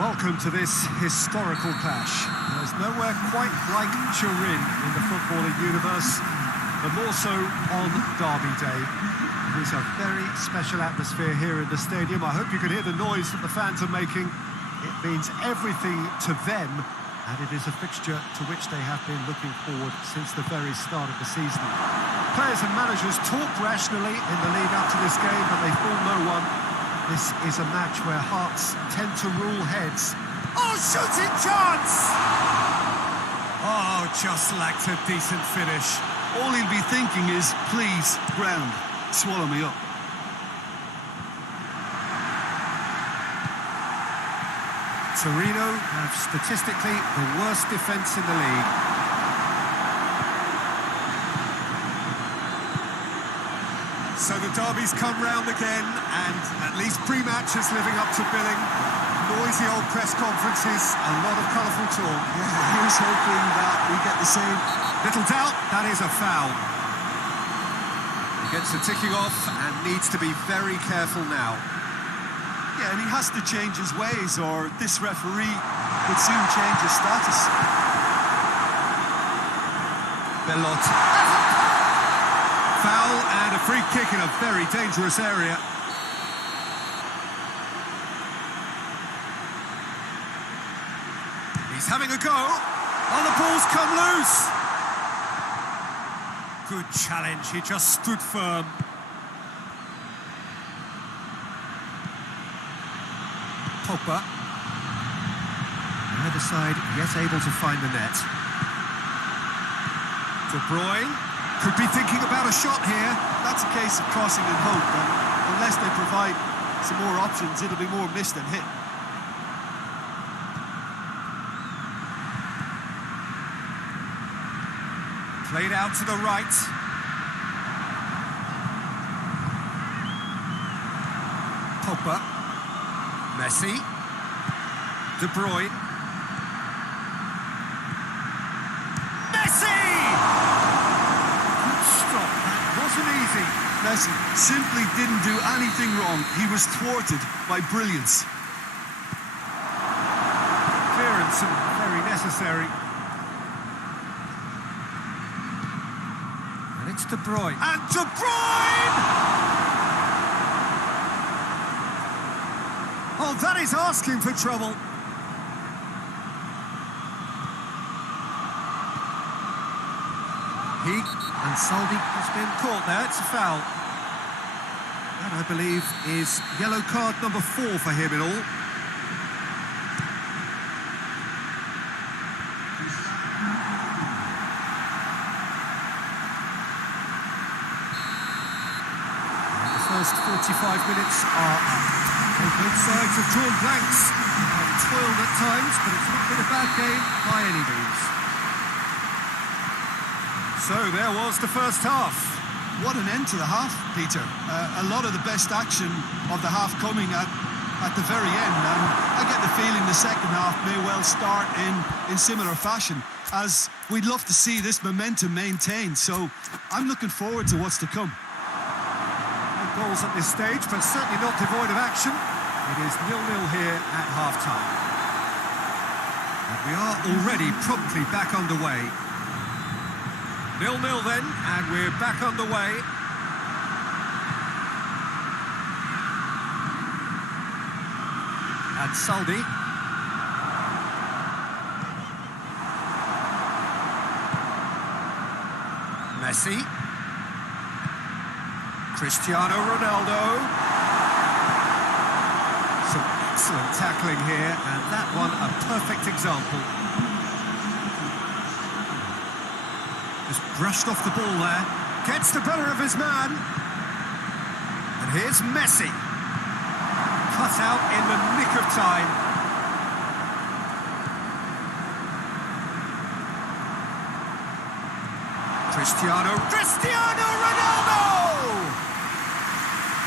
Welcome to this historical clash. There's nowhere quite like Turin in the footballing universe, but more so on Derby Day. It is a very special atmosphere here in the stadium. I hope you can hear the noise that the fans are making. It means everything to them, and it is a fixture to which they have been looking forward since the very start of the season. Players and managers talk rationally in the lead up to this game, but they fool no one. This is a match where hearts tend to rule heads. Oh, shooting chance! Oh, just lacked a decent finish. All he'll be thinking is, please, ground, swallow me up. Torino have statistically the worst defence in the league. So the derby's come round again, and at least pre-match is living up to billing. Noisy old press conferences, a lot of colourful talk. Yeah, here's hoping that we get the same. Little doubt, that is a foul. He gets the ticking off and needs to be very careful now. Yeah, and he has to change his ways, or this referee would soon change his status. Bellotti. Foul and a free kick in a very dangerous area. He's having a go. Oh, the ball's come loose. Good challenge, he just stood firm. Pogba. Either side yet able to find the net. De Bruyne. Could be thinking about a shot here. That's a case of crossing in hope, and unless they provide some more options, it'll be more missed than hit. Played out to the right. Pogba. Messi. De Bruyne. Messi! Good stop, that wasn't easy. Messi simply didn't do anything wrong. He was thwarted by brilliance. Clearance and very necessary. And it's De Bruyne. And De Bruyne! Oh, that is asking for trouble. And Saldi has been caught there. It's a foul. That, I believe, is yellow card number 4 for him in all. The first 45 minutes are up. Both sides have drawn blanks. They've toiled at times, but it's not been a bad game by any means. So there was the first half. What an end to the half, Peter. A lot of the best action of the half coming at the very end, and I get the feeling the second half may well start in similar fashion, as we'd love to see this momentum maintained, so I'm looking forward to what's to come. No goals at this stage, but certainly not devoid of action. It is 0-0 here at half-time. And we are already promptly back underway. 0-0 then, and we're back underway. And Saldi. Messi. Cristiano Ronaldo. Some excellent tackling here, and that one a perfect example. Just brushed off the ball there. Gets the better of his man. And here's Messi. Cut out in the nick of time. Cristiano Ronaldo!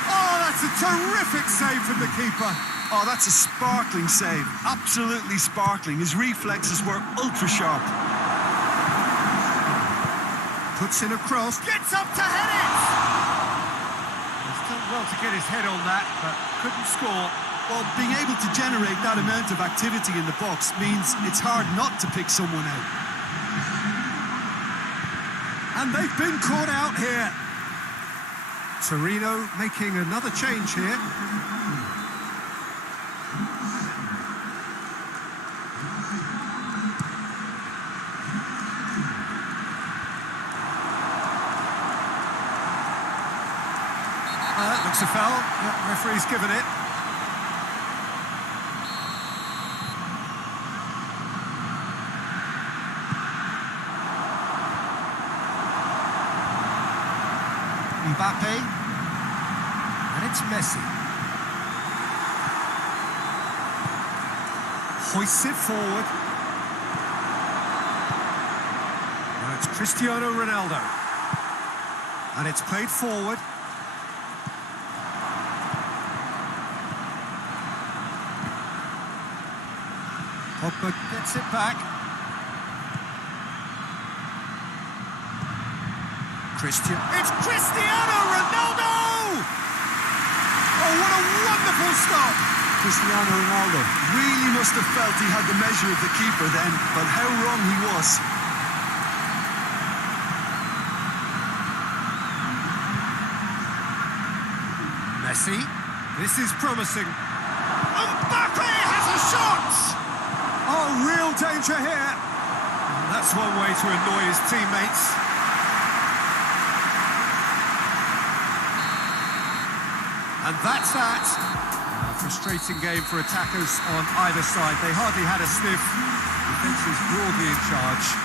Oh, that's a terrific save from the keeper. Oh, that's a sparkling save. Absolutely sparkling. His reflexes were ultra-sharp. Puts in a cross. Gets up to head it! He's done well to get his head on that, but couldn't score. Well, being able to generate that amount of activity in the box means it's hard not to pick someone out. And they've been caught out here. Torino making another change here. That looks a foul. The referee's given it. Mbappe, and it's Messi. Hoists it forward. Now it's Cristiano Ronaldo. And it's played forward. Pogba gets it back. It's Cristiano Ronaldo! Oh, what a wonderful stop! Cristiano Ronaldo really must have felt he had the measure of the keeper then, but how wrong he was. Messi, this is promising. Mbappe has a shot! Oh, real danger here. That's one way to annoy his teammates. And that's that. A frustrating game for attackers on either side. They hardly had a sniff. Defence is broadly in charge.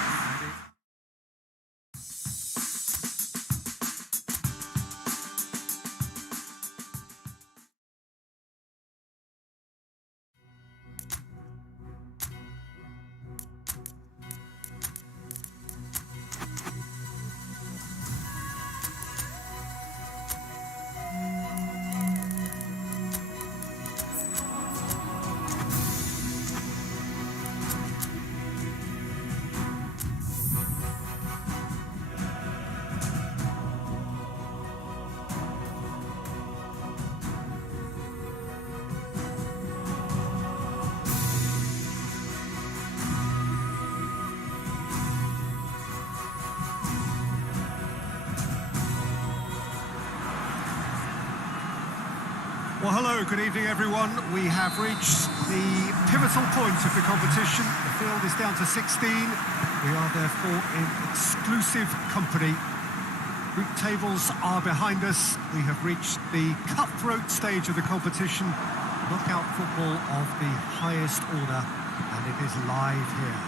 Well, hello, good evening, everyone. We have reached the pivotal point of the competition. The field is down to 16. We are therefore in exclusive company. Group tables are behind us. We have reached the cutthroat stage of the competition. Knockout football of the highest order, and it is live here.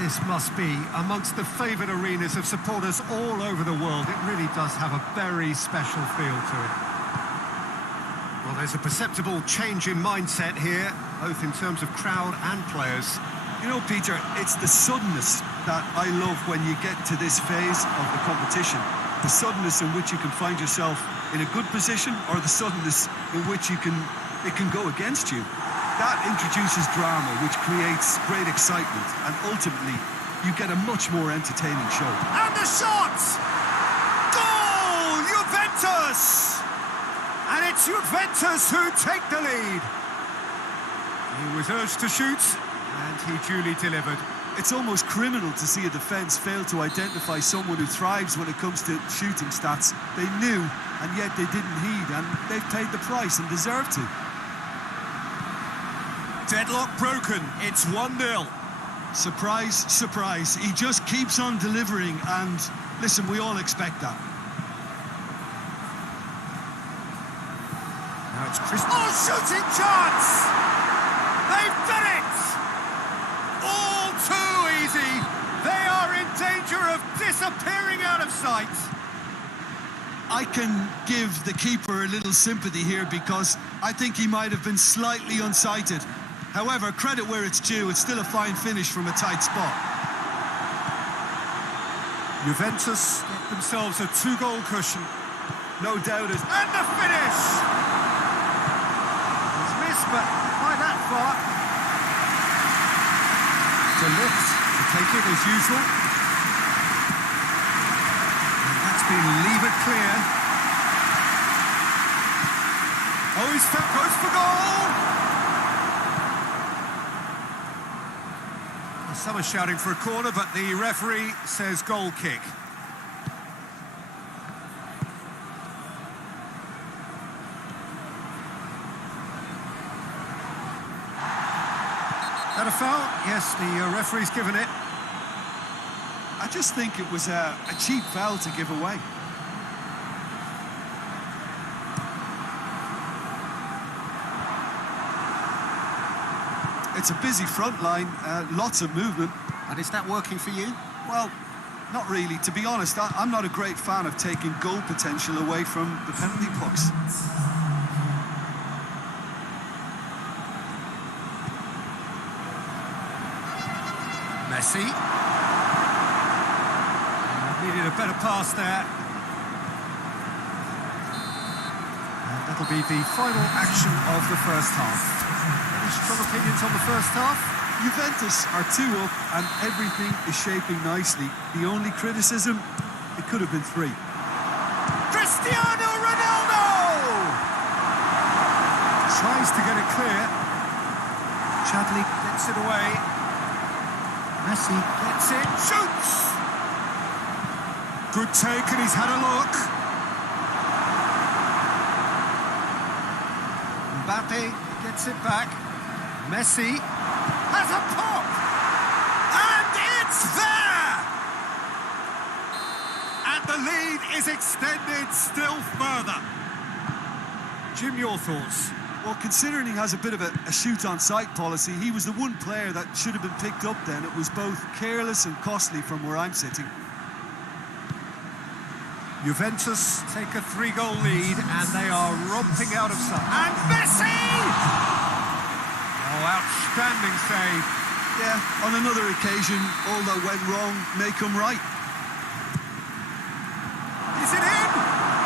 This must be amongst the favoured arenas of supporters all over the world. It really does have a very special feel to it. Well, there's a perceptible change in mindset here, both in terms of crowd and players. You know, Peter, it's the suddenness that I love when you get to this phase of the competition. The suddenness in which you can find yourself in a good position, or the suddenness in which it can go against you. That introduces drama, which creates great excitement, and ultimately, you get a much more entertaining show. And the shot! Goal! Juventus! And it's Juventus who take the lead. He was urged to shoot, and he duly delivered. It's almost criminal to see a defence fail to identify someone who thrives when it comes to shooting stats. They knew, and yet they didn't heed, and they've paid the price and deserve to. Deadlock broken, it's 1-0. Surprise, surprise. He just keeps on delivering, and listen, we all expect that. Now it's Cristiano. Oh, shooting chance! They've done it! All too easy. They are in danger of disappearing out of sight. I can give the keeper a little sympathy here because I think he might have been slightly unsighted. However, credit where it's due, it's still a fine finish from a tight spot. Juventus get themselves a 2-goal cushion. No doubt it. And the finish! It's missed, but by that far. To lift, to take it as usual. been levered clear. Oh, he's goes for goal! Some are shouting for a corner, but the referee says goal kick. That a foul? Yes, the referee's given it. I just think it was a cheap foul to give away. It's a busy front line, lots of movement. And is that working for you? Well, not really. To be honest, I'm not a great fan of taking goal potential away from the penalty box. Messi. Needed a better pass there. And that'll be the final action of the first half. Any strong opinions on the first half? Juventus are 2 up and everything is shaping nicely. The only criticism, it could have been 3. Cristiano Ronaldo! Tries to get it clear. Chadley gets it away. Messi gets it, shoots! Good take, and he's had a look. Mbappe gets it back. Messi has a pop! And it's there! And the lead is extended still further. Jim, your thoughts? Well, considering he has a bit of a shoot-on-sight policy, he was the one player that should have been picked up then. It was both careless and costly from where I'm sitting. Juventus take a 3-goal lead and they are romping out of sight. And Messi! Oh, outstanding save. Yeah, on another occasion, all that went wrong may come right. Is it in?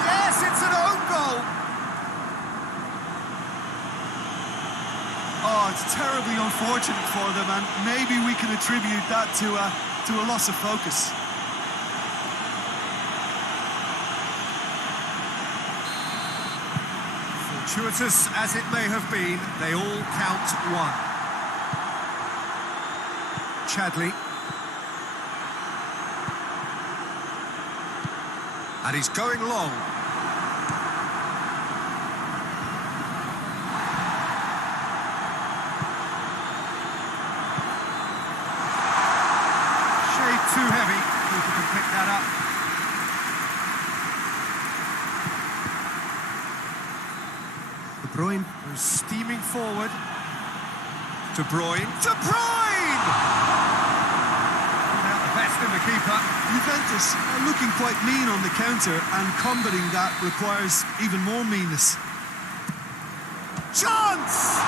Yes, it's an own goal. Oh, it's terribly unfortunate for them, and maybe we can attribute that to a loss of focus. Fortuitous as it may have been, they all count 1. Chadley. And he's going long. Shade too heavy. Keeper can pick that up. De Bruyne goes steaming forward. De Bruyne. De Bruyne! Out the best in the keeper. Juventus are looking quite mean on the counter, and combating that requires even more meanness. Chance!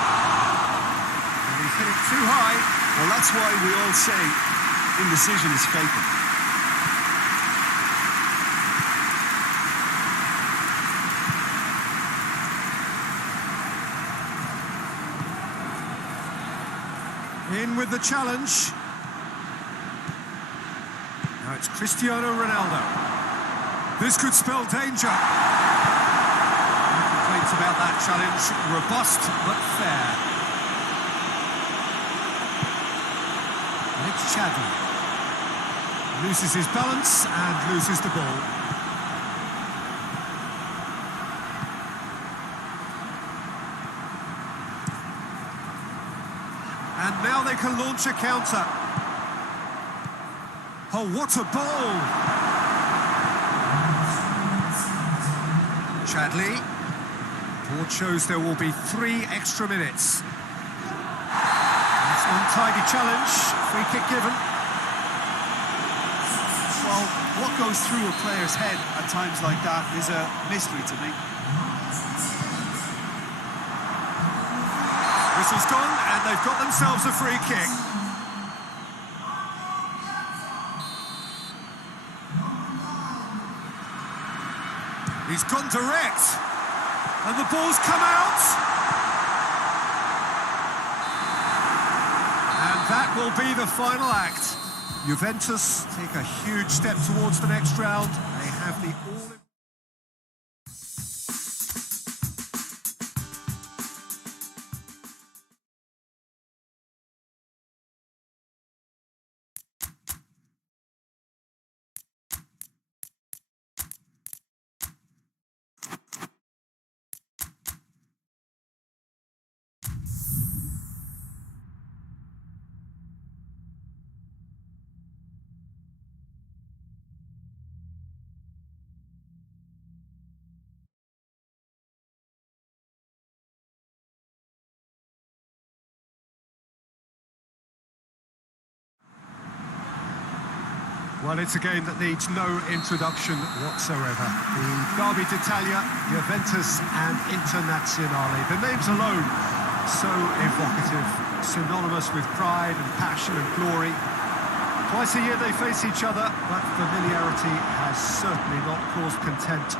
And he's hit it too high. Well, that's why we all say indecision is fatal. In with the challenge. Now it's Cristiano Ronaldo. This could spell danger. No complaints about that challenge. Robust but fair. And it's Chadley. Loses his balance and loses the ball. And now they can launch a counter. Oh, what a ball! Chadley. Board shows there will be 3 extra minutes. It's an untidy challenge. Free kick given. Well, what goes through a player's head at times like that is a mystery to me. Whistle's gone, and they've got themselves a free kick. He's gone direct, and the ball's come out. And that will be the final act. Juventus take a huge step towards the next round. They have the all... Well, it's a game that needs no introduction whatsoever. The Derby d'Italia, Juventus and Internazionale. The names alone, so evocative, synonymous with pride and passion and glory. Twice a year they face each other, but familiarity has certainly not caused contempt,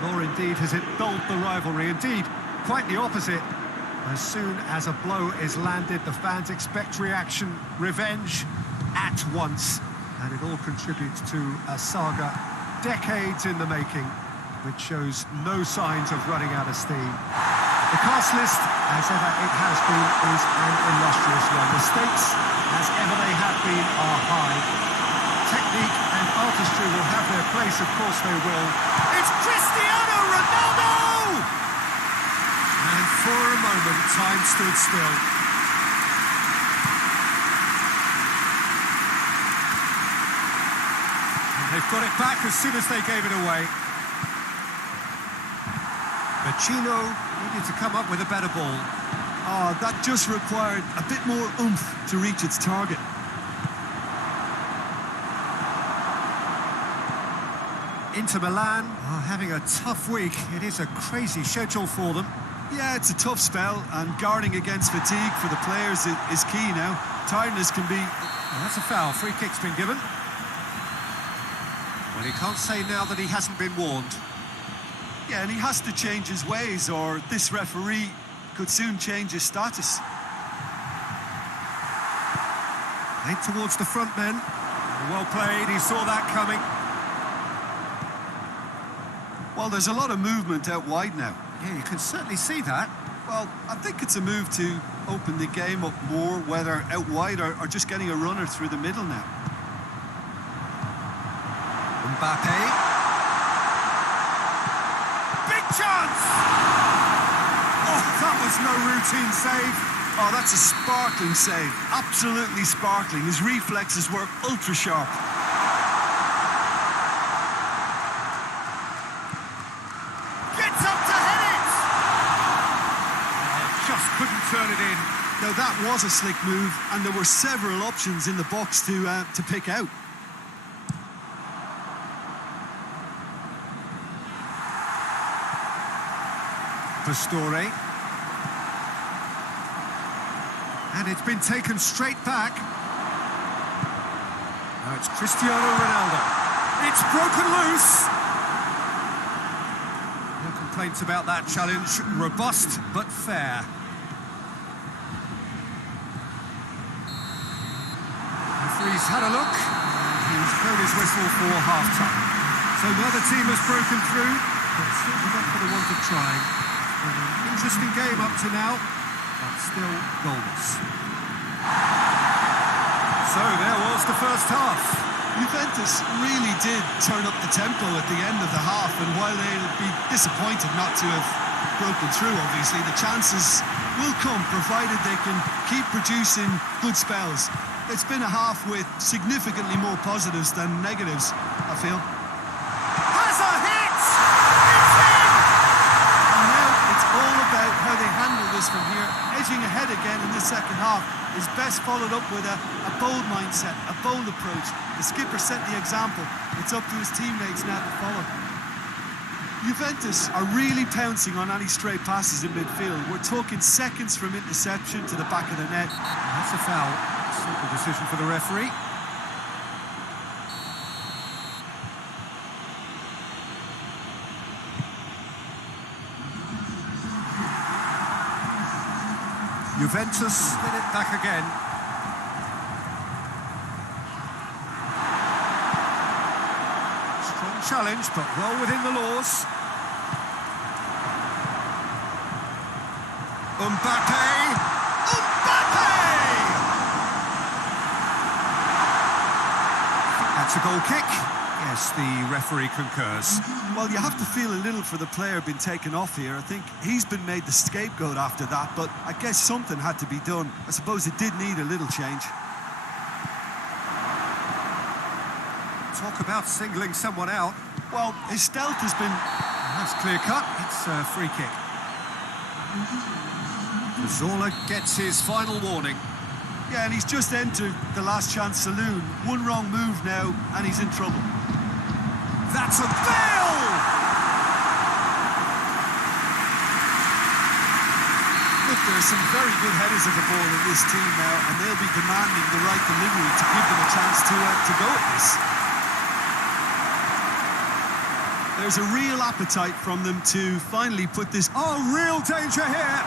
nor indeed has it dulled the rivalry. Indeed, quite the opposite. As soon as a blow is landed, the fans expect reaction, revenge at once. And it all contributes to a saga decades in the making, which shows no signs of running out of steam. The cast list, as ever it has been, is an illustrious one. The stakes, as ever they have been, are high. Technique and artistry will have their place, of course they will. It's Cristiano Ronaldo! And for a moment, time stood still. They've got it back as soon as they gave it away. Mimito needed to come up with a better ball. Oh, that just required a bit more oomph to reach its target. Inter Milan are having a tough week. It is a crazy schedule for them. Yeah, it's a tough spell, and guarding against fatigue for the players is key now. Tiredness can be... Well, that's a foul. Free kick's been given. Well, he can't say now that he hasn't been warned. Yeah, and he has to change his ways, or this referee could soon change his status. Played towards the front men. Well played, he saw that coming. Well, there's a lot of movement out wide now. Yeah, you can certainly see that. Well, I think it's a move to open the game up more, whether out wide or just getting a runner through the middle now. Mbappe. Big chance! Oh, that was no routine save. Oh, that's a sparkling save. Absolutely sparkling. His reflexes were ultra sharp. Gets up to head it! Just couldn't turn it in. Now, that was a slick move, and there were several options in the box to pick out. Pastore. And it's been taken straight back. Now it's Cristiano Ronaldo. It's broken loose. No complaints about that challenge. Robust, but fair. Referee's had a look. He's blown his whistle for half-time. So neither team has broken through, but certainly not for the want of trying. An interesting game up to now, but still goalless. So there was the first half. Juventus really did turn up the tempo at the end of the half, and while they'll be disappointed not to have broken through, obviously, the chances will come, provided they can keep producing good spells. It's been a half with significantly more positives than negatives, I feel. Has a hit! It's in! And now it's all about how they handle this from here. Edging ahead again in the second half is best followed up with a bold mindset, a bold approach. The skipper set the example. It's up to his teammates now to follow. Juventus are really pouncing on any stray passes in midfield. We're talking seconds from interception to the back of the net. That's a foul. Simple decision for the referee. Juventus win it back again. challenge, but well within the laws. Mbappe! That's a goal kick. Yes, the referee concurs. Well, you have to feel a little for the player being taken off here. I think he's been made the scapegoat after that, but I guess something had to be done. I suppose it did need a little change. Talk about singling someone out. Well, his stealth has been... That's clear cut. It's a free kick. Zola gets his final warning. Yeah, and he's just entered the last chance saloon. One wrong move now, and he's in trouble. That's a goal! Look, there are some very good headers of the ball in this team now, and they'll be demanding the right delivery to give them a chance to go at this. There's a real appetite from them to finally put this... Oh, real danger here!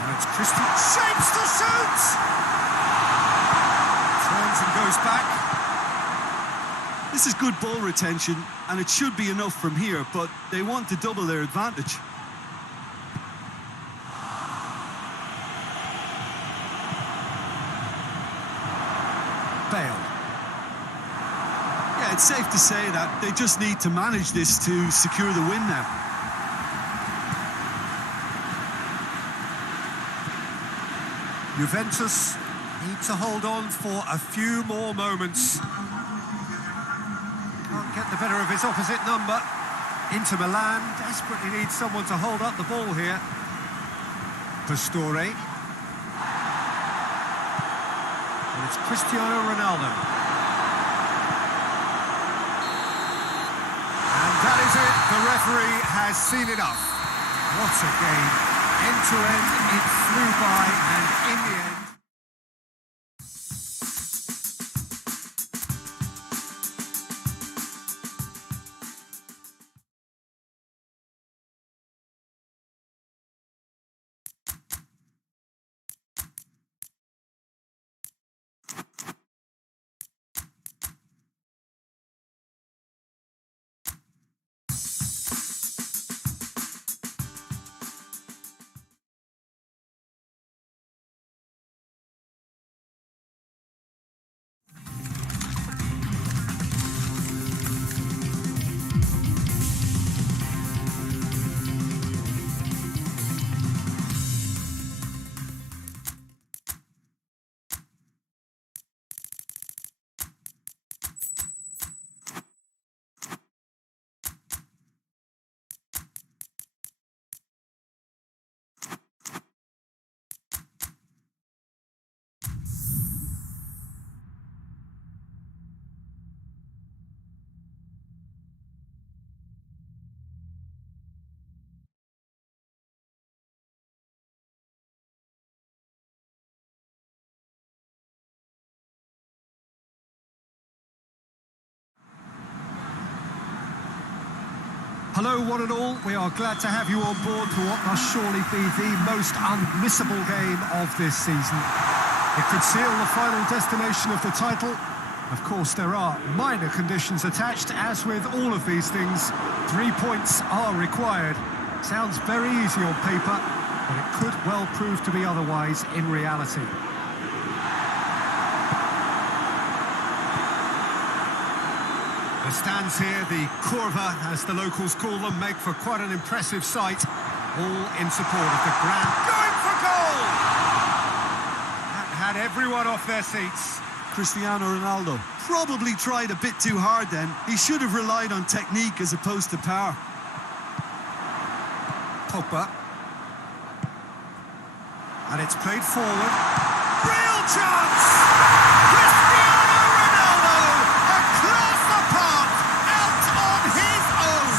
And it's Christian. Shapes to shoot! Turns and goes back. This is good ball retention, and it should be enough from here, but they want to double their advantage. Bale. Yeah, it's safe to say that they just need to manage this to secure the win now. Juventus need to hold on for a few more moments. Can't get the better of his opposite number. Inter Milan desperately needs someone to hold up the ball here. Pastore. And it's Cristiano Ronaldo. And that is it. The referee has seen enough. What a game. End to end, it flew by, and in the end... Hello, one and all. We are glad to have you on board for what must surely be the most unmissable game of this season. It could seal the final destination of the title. Of course, there are minor conditions attached. As with all of these things, 3 points are required. Sounds very easy on paper, but it could well prove to be otherwise in reality. The stands here, the curva, as the locals call them, make for quite an impressive sight, all in support of the grand... Going for goal! That had everyone off their seats. Cristiano Ronaldo probably tried a bit too hard then. He should have relied on technique as opposed to power. Pogba. And it's played forward. Real chance! Cristiano Ronaldo, across the park, out on his own.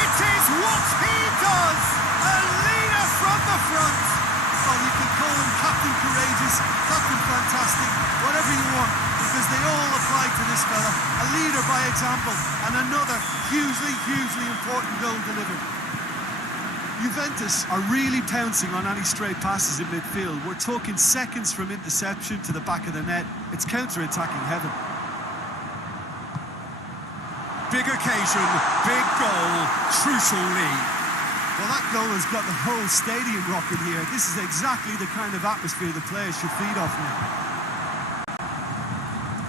It is what he does, a leader from the front. Well, you can call him Captain Courageous, Captain Fantastic, whatever you want, because they all apply to this fella. A leader by example, and another hugely, hugely important goal delivered. Juventus are really pouncing on any stray passes in midfield. We're talking seconds from interception to the back of the net. It's counter-attacking heaven. big occasion, big goal, crucial lead. Well, that goal has got the whole stadium rocking here. This is exactly the kind of atmosphere the players should feed off now.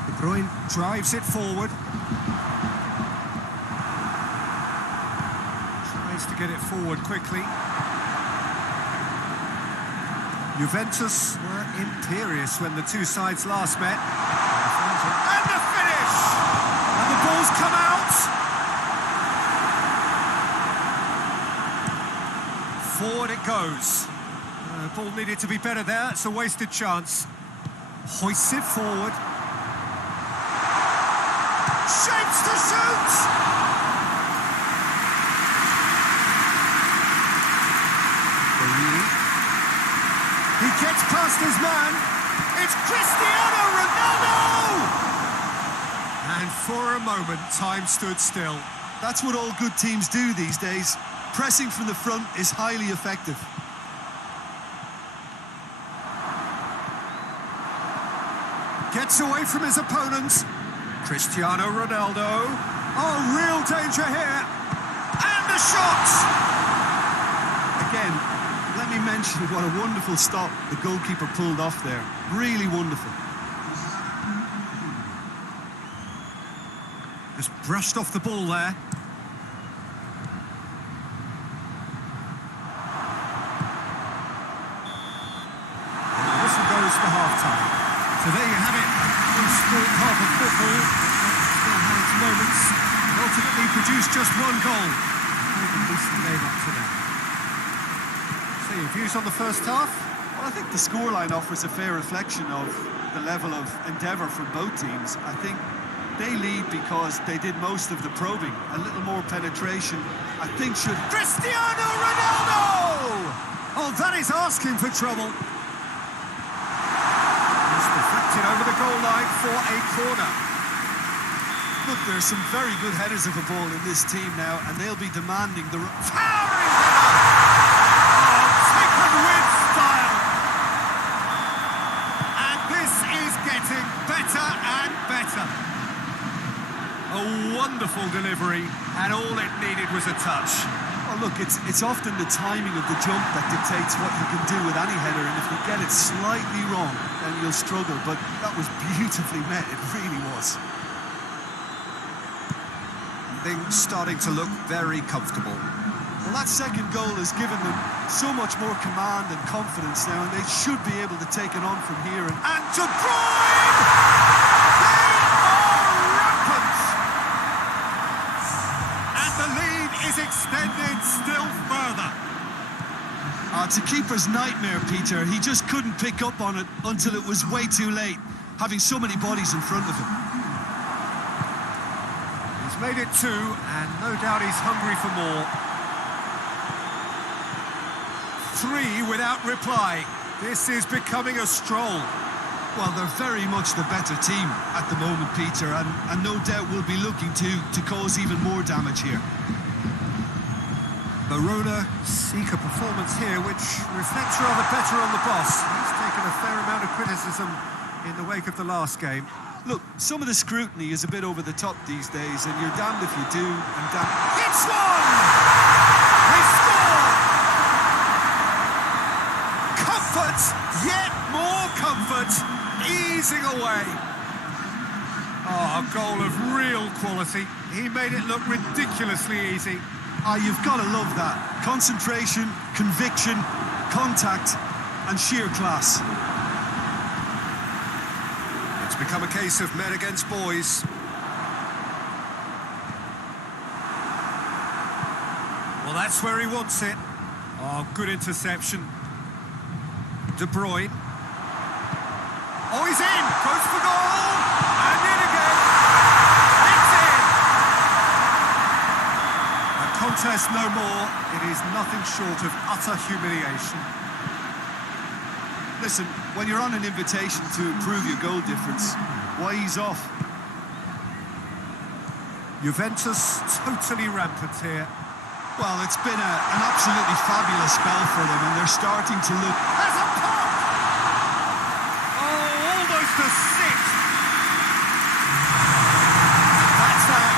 De Bruyne drives it forward. Tries to get it forward quickly. Juventus were imperious when the two sides last met. And the finish! And the ball's come out! Forward it goes. Ball needed to be better there. It's a wasted chance. Hoists it forward. Shapes to shoot! He gets past his man. It's Cristiano Ronaldo! And for a moment, time stood still. That's what all good teams do these days. Pressing from the front is highly effective. Gets away from his opponents. Cristiano Ronaldo. Oh, real danger here. And the shot! Again, let me mention what a wonderful stop the goalkeeper pulled off there. Really wonderful. Just brushed off the ball there. And the whistle goes for half-time. So there you have it. One sport half of football. Still had its moments. And ultimately produced just one goal. At least the game up to that. So your views on the first half? Well, I think the scoreline offers a fair reflection of the level of endeavour from both teams. I think they lead because they did most of the probing. A little more penetration, I think, should... Cristiano Ronaldo! Oh, that is asking for trouble. It's deflected over the goal line for a corner. Look, there's some very good headers of a ball in this team now, and they'll be demanding the... Towering header! Oh, taken with style! And this is getting better and better. A wonderful delivery, and all it needed was a touch. Oh, look, it's often the timing of the jump that dictates what you can do with any header, and if you get it slightly wrong, then you'll struggle, but that was beautifully met, it really was. Things starting to look very comfortable. Well, that second goal has given them so much more command and confidence now, and they should be able to take it on from here. And De Bruyne! They are rampant! And the lead is extended still further. It's a keeper's nightmare, Peter. He just couldn't pick up on it until it was way too late, having so many bodies in front of him. He's made it two, and no doubt he's hungry for more. Three without reply. This is becoming a stroll. Well, they're very much the better team at the moment, Peter, and no doubt will be looking to cause even more damage here. Verona seek a performance here which reflects rather better on the boss. He's taken a fair amount of criticism in the wake of the last game. Look, some of the scrutiny is a bit over the top these days, and you're damned if you do, and damned... It's one! They score! Comfort, yet more comfort, easing away. Oh, a goal of real quality. He made it look ridiculously easy. You've got to love that. Concentration, conviction, contact, and sheer class. It's become a case of men against boys. Well, that's where he wants it. Oh, good interception. De Bruyne. Oh, he's in! Goes for goal! And in again! It's in! A contest no more. It is nothing short of utter humiliation. Listen, when you're on an invitation to improve your goal difference, why ease off? Juventus totally rampant here. Well, it's been an absolutely fabulous spell for them, and they're starting to look... There's a pop! Oh, almost a six! That's that.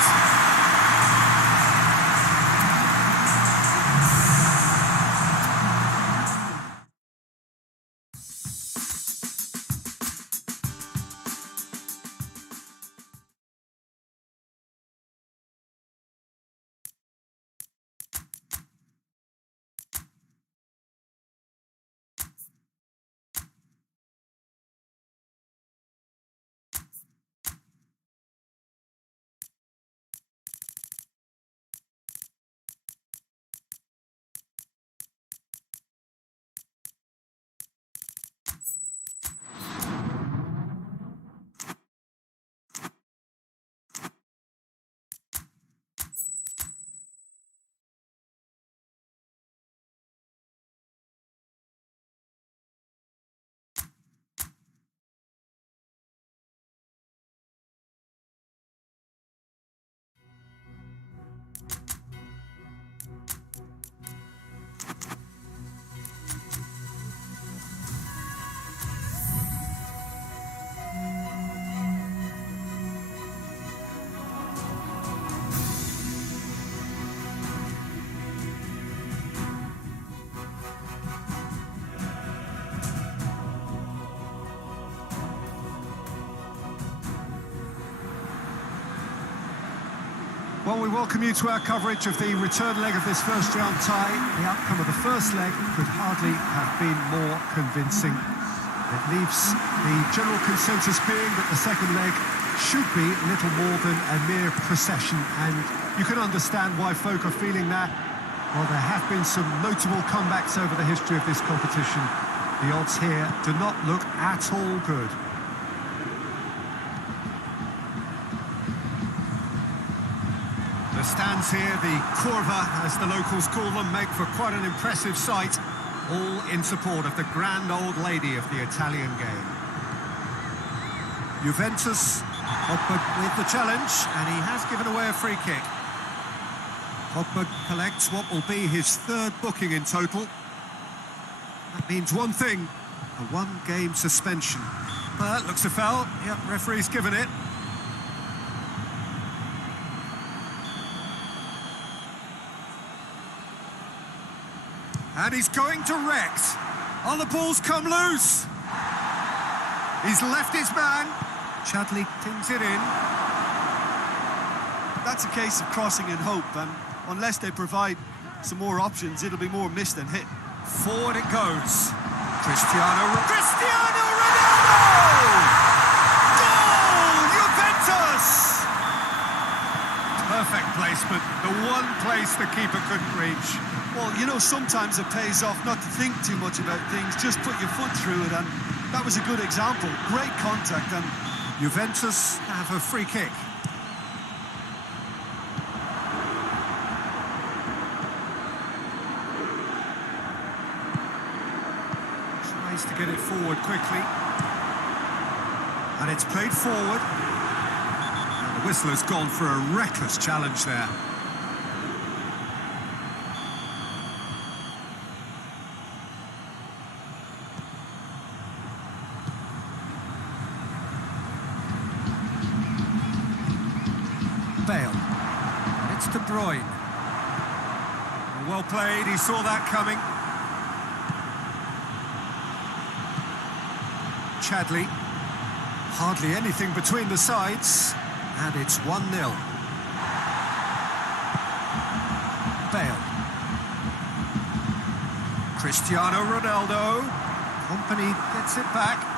Well, we welcome you to our coverage of the return leg of this first round tie. The outcome of the first leg could hardly have been more convincing. It leaves the general consensus being that the second leg should be little more than a mere procession, and you can understand why folk are feeling that. Well, there have been some notable comebacks over the history of this competition. The odds here do not look at all good. The stands here, the curva, as the locals call them, make for quite an impressive sight, all in support of the grand old lady of the Italian game. Juventus Pogba with the challenge, and he has given away a free kick. Pogba collects what will be his third booking in total. That means one thing, a one-game suspension. But looks a foul. Yep, referee's given it. And he's going direct. Oh, the ball's come loose. He's left his man. Chadley tings it in. That's a case of crossing in hope, and unless they provide some more options, it'll be more missed than hit. Forward it goes. Cristiano Ronaldo! Goal! Juventus! Perfect placement, the one place the keeper couldn't reach. Well, you know, sometimes it pays off not to think too much about things, just put your foot through it, and that was a good example. Great contact, and Juventus have a free kick. Tries to get it forward quickly. And it's played forward. And the whistle has gone for a reckless challenge there. Bale. And it's De Bruyne. Well played, he saw that coming. Chadley. Hardly anything between the sides. And it's 1-0. Bale. Cristiano Ronaldo. Company gets it back.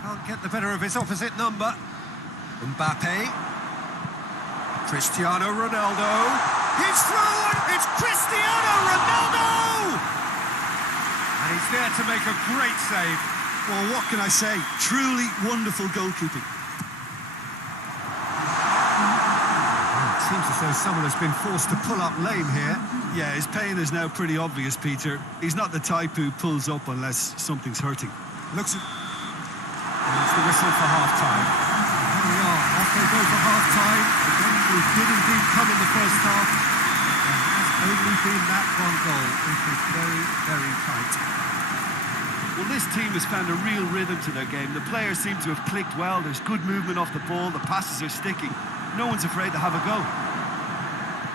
Can't get the better of his opposite number. Mbappe. Cristiano Ronaldo. He's through, and it's Cristiano Ronaldo! And he's there to make a great save. well, what can I say? Truly wonderful goalkeeping. It seems as though someone has been forced to pull up lame here. Yeah, his pain is now pretty obvious, Peter. He's not the type who pulls up unless something's hurting. Looks at... There's the whistle for half-time. Here we are, off they go for half-time. The game did indeed come in the first half. There has only been that one goal. It is very, very tight. Well, this team has found a real rhythm to their game. The players seem to have clicked well. There's good movement off the ball. The passes are sticking. No one's afraid to have a go.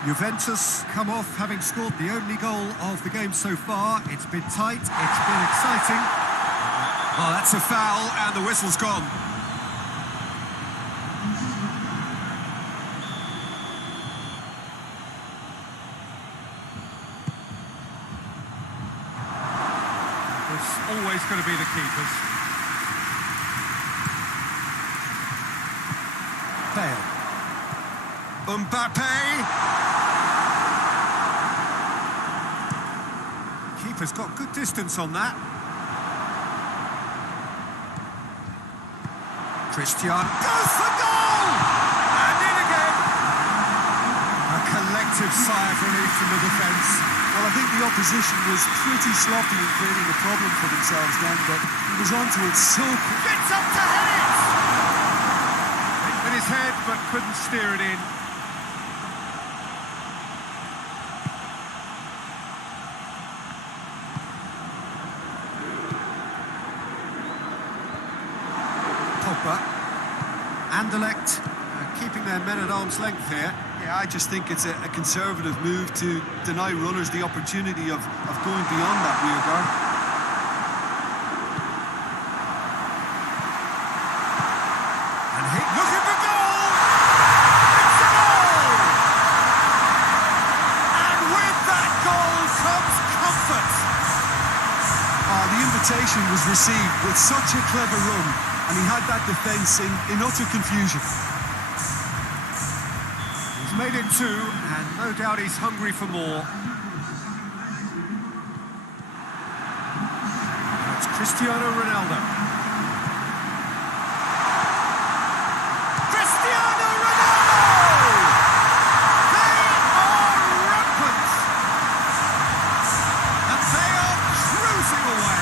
Juventus come off having scored the only goal of the game so far. It's been tight, it's been exciting. Oh, that's a foul, and the whistle's gone. It's always going to be the keepers. Bale. Mbappe. Keeper's got good distance on that. Cristiano goes for goal! And in again! A collective sigh of relief from the defence. Well, I think the opposition was pretty sloppy in creating a problem for themselves then, but he was onto it so quick. Gets up to head it! Hit with his head, but couldn't steer it in. Pogba. Anderlecht keeping their men at arm's length here. Yeah, I just think it's a conservative move to deny runners the opportunity of going beyond that rear guard. compensation was received with such a clever run, and he had that defence in utter confusion. He's made it two, and no doubt he's hungry for more. That's Cristiano Ronaldo. Cristiano Ronaldo! They are rampant! And they are cruising away.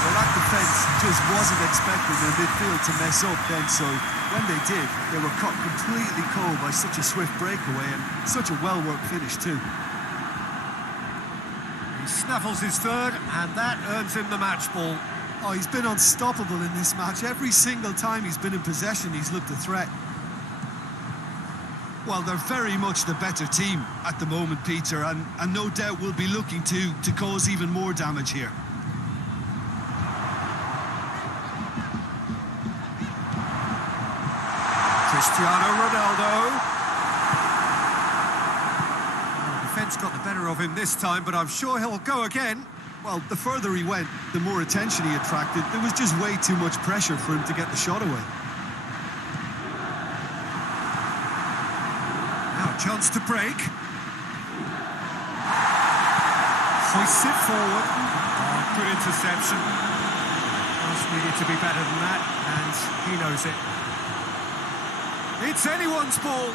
Well, that defence just wasn't expecting their midfield to mess up then, so when they did, they were caught completely cold by such a swift breakaway and such a well-worked finish too. He snaffles his third, and that earns him the match ball. Oh, he's been unstoppable in this match. Every single time he's been in possession, he's looked a threat. Well, they're very much the better team at the moment, Peter, and no doubt will be looking to cause even more damage here. Cristiano Ronaldo. The defence got the better of him this time, but I'm sure he'll go again. Well, the further he went, the more attention he attracted. There was just way too much pressure for him to get the shot away. Now a chance to break. Hoists it forward. Oh, good interception. Just needed to be better than that, and he knows it. It's anyone's ball.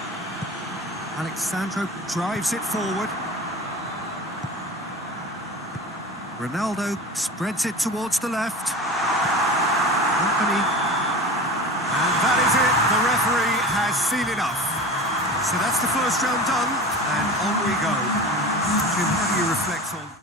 Alexandro drives it forward. Ronaldo spreads it towards the left. Company. And that is it. The referee has seen enough. So that's the first round done, and on we go. Jim, how do you reflect on?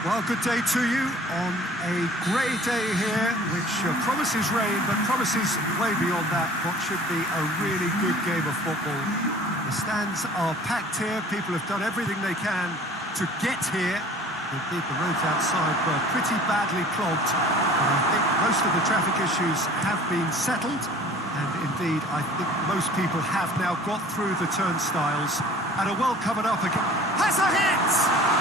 Well, good day to you on a grey day here, which promises rain, but promises way beyond that what should be a really good game of football. The stands are packed here, people have done everything they can to get here. Indeed, the roads outside were pretty badly clogged, but I think most of the traffic issues have been settled, and indeed, I think most people have now got through the turnstiles and are well covered up again. Has a hit!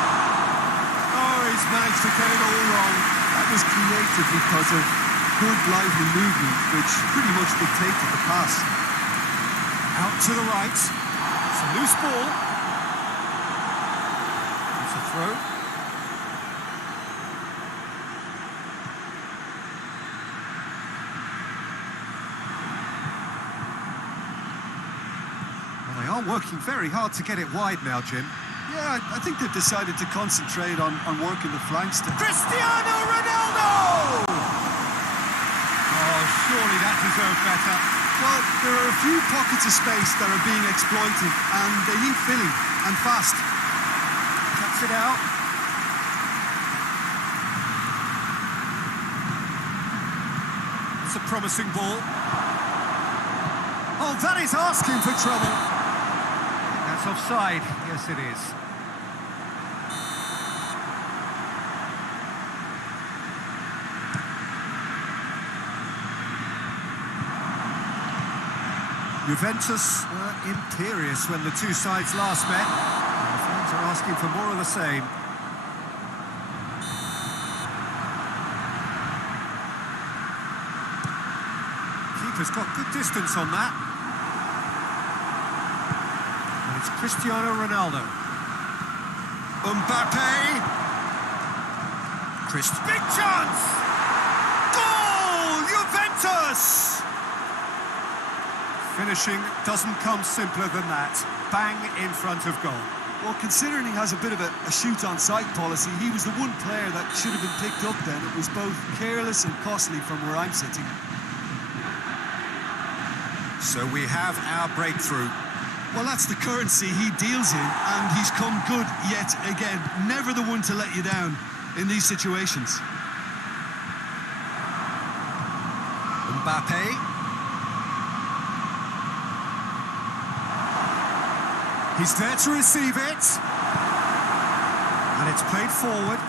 He's managed to get it all wrong. That was created because of good, lively movement, which pretty much dictated the pass. Out to the right. It's a loose ball. It's a throw. Well, they are working very hard to get it wide now, Jim. Yeah, I think they've decided to concentrate on working the flanks. Cristiano Ronaldo! Oh, surely that deserved better. Well, there are a few pockets of space that are being exploited, and they need filling, and fast. Cuts it out. It's a promising ball. Oh, that is asking for trouble. That's offside. Yes, it is. Juventus were imperious when the two sides last met. And the fans are asking for more of the same. Keeper's got good distance on that. And It's Cristiano Ronaldo. Mbappe. Big chance! Goal! Juventus! Finishing doesn't come simpler than that. Bang in front of goal. Well, considering he has a bit of a shoot-on-sight policy, he was the one player that should have been picked up then. It was both careless and costly from where I'm sitting. So we have our breakthrough. Well, that's the currency he deals in, and he's come good yet again. Never the one to let you down in these situations. Mbappe. He's there to receive it. And it's played forward.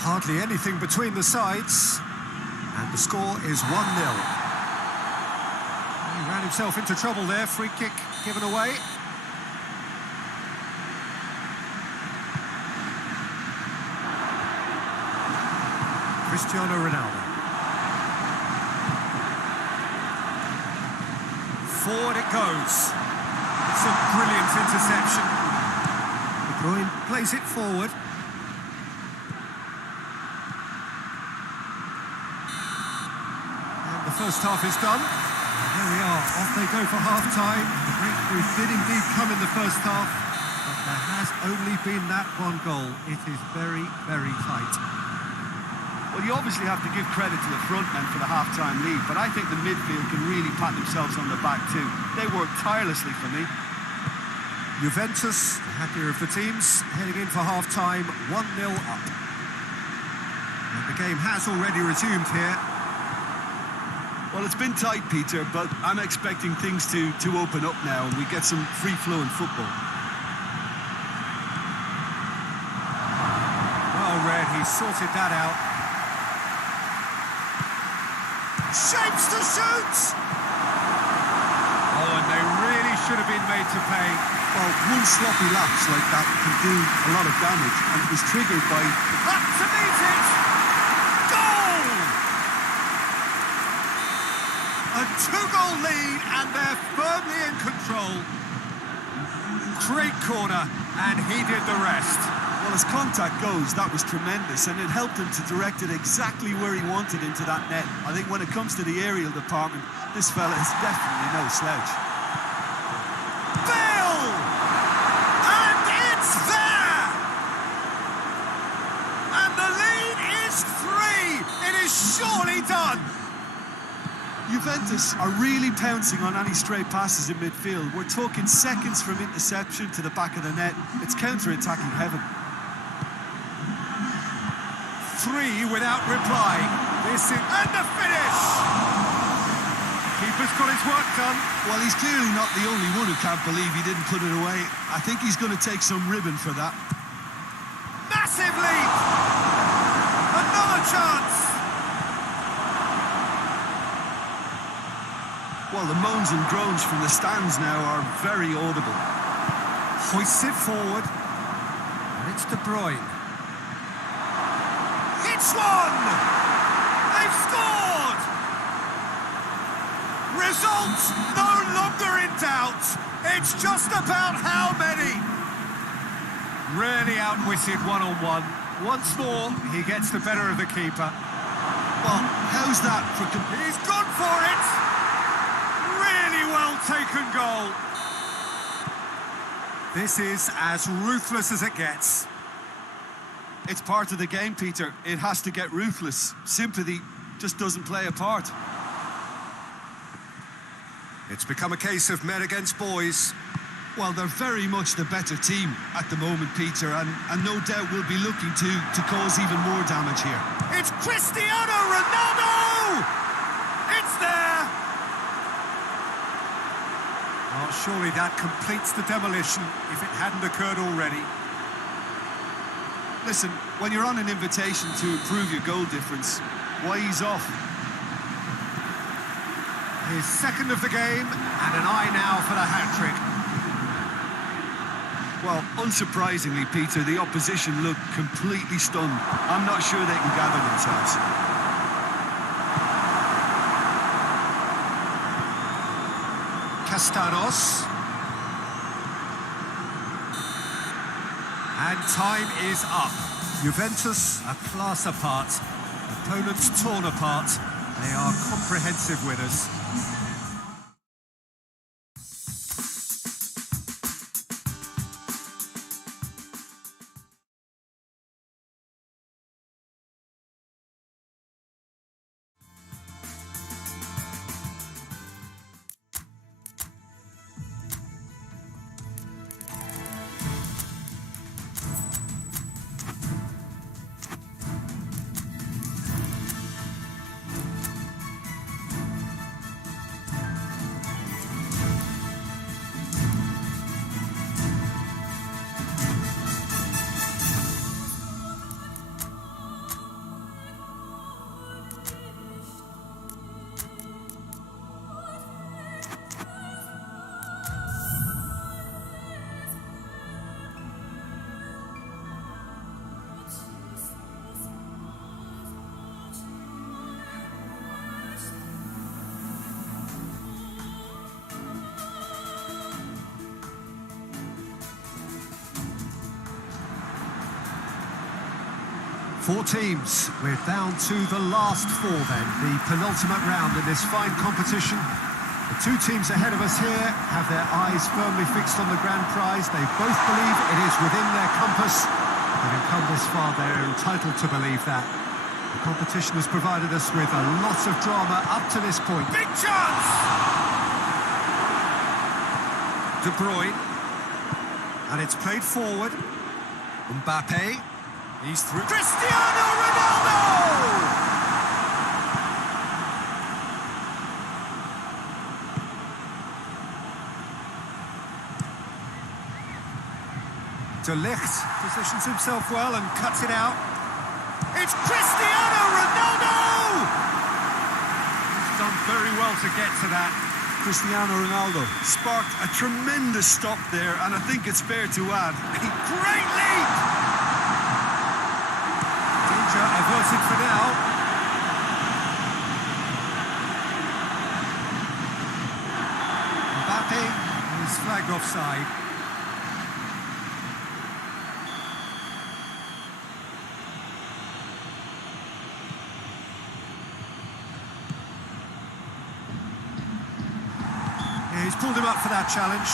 Hardly anything between the sides. And the score is 1-0. He ran himself into trouble there. Free kick given away. Cristiano Ronaldo. Forward it goes. It's a brilliant interception. De Bruyne plays it forward. And the first half is done. And there we are. Off they go for half-time. The breakthrough did indeed come in the first half, but there has only been that one goal. It is very, very tight. Well, you obviously have to give credit to the front men for the half-time lead, but I think the midfield can really pat themselves on the back too. They worked tirelessly for me. Juventus, the happier of the teams, heading in for half-time, 1-0 up. And the game has already resumed here. Well, it's been tight, Peter, but I'm expecting things to open up now and we get some free-flowing football. Well read, he sorted that out. Shapes to shoot! Oh, and they really should have been made to pay. Well, one sloppy lapse like that can do a lot of damage, and it was triggered by... Up to meet it! Goal! A two-goal lead, and they're firmly in control. Great corner, and he did the rest. Well, as contact goes, that was tremendous, and it helped him to direct it exactly where he wanted into that net. I think when it comes to the aerial department, this fella is definitely no slouch. Bill! And it's there! And the lead is 3! It is surely done! Juventus are really pouncing on any stray passes in midfield. We're talking seconds from interception to the back of the net. It's counter-attacking heaven. 3 without reply. This is... And the finish! Keeper's got his work done. Well, he's clearly not the only one who can't believe he didn't put it away. I think he's going to take some ribbon for that. Massive lead! Another chance! Well, the moans and groans from the stands now are very audible. Hoists it forward. And it's De Bruyne. It's one! They've scored! Result no longer in doubt. It's just about how many. Really outwitted one-on-one. Once more, he gets the better of the keeper. Well, how's that for... He's gone for it! Really well taken goal. This is as ruthless as it gets. It's part of the game, Peter. It has to get ruthless. Sympathy just doesn't play a part. It's become a case of men against boys. Well, they're very much the better team at the moment, Peter, and no doubt will be looking to cause even more damage here. It's Cristiano Ronaldo! It's there! Well, surely that completes the demolition if it hadn't occurred already. Listen, when you're on an invitation to improve your goal difference, why ease off? His second of the game, and an eye now for the hat-trick. Well, unsurprisingly, Peter, the opposition look completely stunned. I'm not sure they can gather themselves. Castanos. And time is up. Juventus a class apart. Opponents torn apart. They are comprehensive winners. Four teams. We're down to the last four then, the penultimate round in this fine competition. The two teams ahead of us here have their eyes firmly fixed on the grand prize. They both believe it is within their compass. Having come this far, they're entitled to believe that. The competition has provided us with a lot of drama up to this point. Big chance! De Bruyne. And it's played forward. Mbappe. He's through. Cristiano Ronaldo! De Ligt positions himself well and cuts it out. It's Cristiano Ronaldo! He's done very well to get to that. Cristiano Ronaldo sparked a tremendous stop there, and I think it's fair to add, a great lead! Danger averted for now. Mbappe is flagged offside. Yeah, he's pulled him up for that challenge.